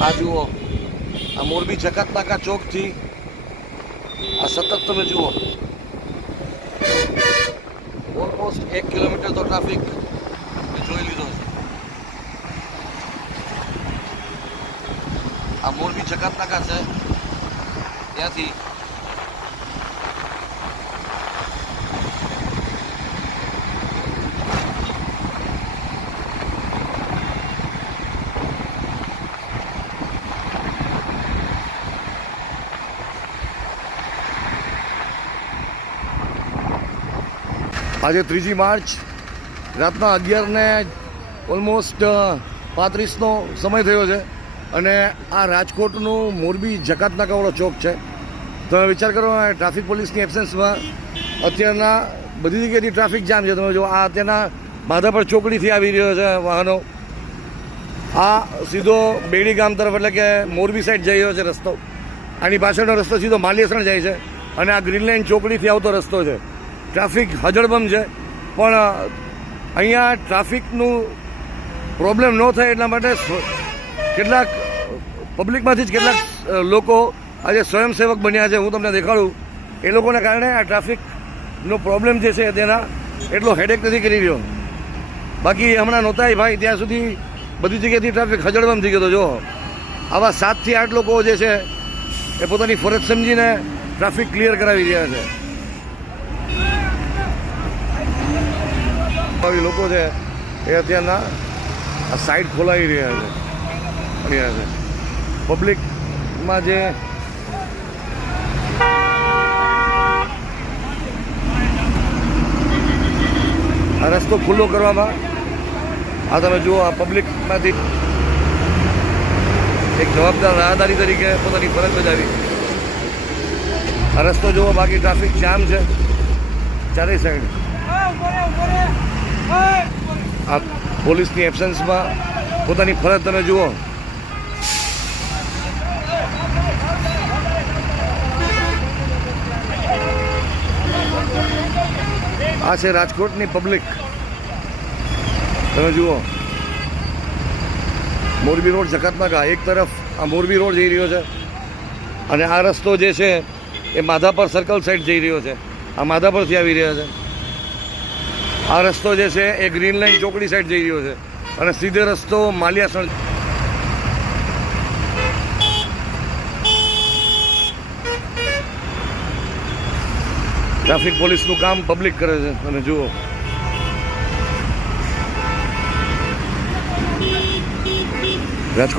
આ જુઓ, આ મોરબી જકાતનાકા ચોકથી આ સતત તમે જુઓ. ઓલમોસ્ટ એક કિલોમીટર તો ટ્રાફિક જોઈ લીધો છે. આ મોરબી જકાતનાકા છે. ત્યાંથી આજે ત્રીજી માર્ચ, રાતના અગિયારને ઓલમોસ્ટ પાંત્રીસનો સમય થયો છે અને આ રાજકોટનું મોરબી જકાતનાકાવાળો ચોક છે. તમે વિચાર કરો ટ્રાફિક પોલીસની એબસન્સમાં અત્યારના બધી જગ્યાએથી ટ્રાફિક જામ છે, તમે જો, આ અત્યારના માધાપર ચોકડીથી આવી રહ્યો છે વાહનો. આ સીધો બેડી ગામ તરફ એટલે કે મોરબી સાઈડ જઈ રહ્યો છે રસ્તો. આની પાછળનો રસ્તો સીધો માલિયાસણ જાય છે અને આ ગ્રીન લાઇન ચોકડીથી આવતો રસ્તો છે. ટ્રાફિક હજળબમ છે. પણ અહીંયા ટ્રાફિકનું પ્રોબ્લેમ ન થાય એટલા માટે કેટલાક, પબ્લિકમાંથી જ કેટલાક લોકો આજે સ્વયંસેવક બન્યા છે. હું તમને દેખાડું. એ લોકોને કારણે આ ટ્રાફિકનો પ્રોબ્લેમ જે છે તેના એટલો હેડેક નથી કરી રહ્યો. બાકી હમણાં નહોતા ભાઈ ત્યાં સુધી બધી જગ્યાએથી ટ્રાફિક હજળબમ થઈ ગયો હતો. જો, આવા સાતથી આઠ લોકો જે છે, એ પોતાની ફરજ સમજીને ટ્રાફિક ક્લિયર કરાવી રહ્યા છે. આવી લોકો છે, એ અત્યારના આ સાઈડ ખોલાવી રહ્યા છે. રહ્યા છે. પબ્લિકમાં જે આ રસ્તો ખુલ્લો કરવામાં, આ તમે જુઓ, આ પબ્લિકમાંથી એક જવાબદાર રાહદારી તરીકે પોતાની ફરજ બજાવી. આ રસ્તો જુઓ, બાકી ટ્રાફિક જામ છે. ચારેય સાઈડ આ પોલીસની એબસન્સમાં પોતાની ફરજ, તમે જુઓ. આ છે રાજકોટની પબ્લિક. તમે જુઓ. મોરબી રોડ જકાતનાકા એક તરફ આ મોરબી રોડ જઈ રહ્યો છે અને આ રસ્તો જે છે એ માધાપર સર્કલ સાઈડ જઈ રહ્યો છે. આ માધાપરથી આવી રહ્યા છે. આ રસ્તો જે છે એ ગ્રીન લાઇન ચોકડી સાઈડ જઈ રહ્યો છે. અને સીધો રસ્તો માલિયાસણ ટ્રાફિક પોલીસનું કામ પબ્લિક કરે છે. તમે જુઓ. રાજકોટ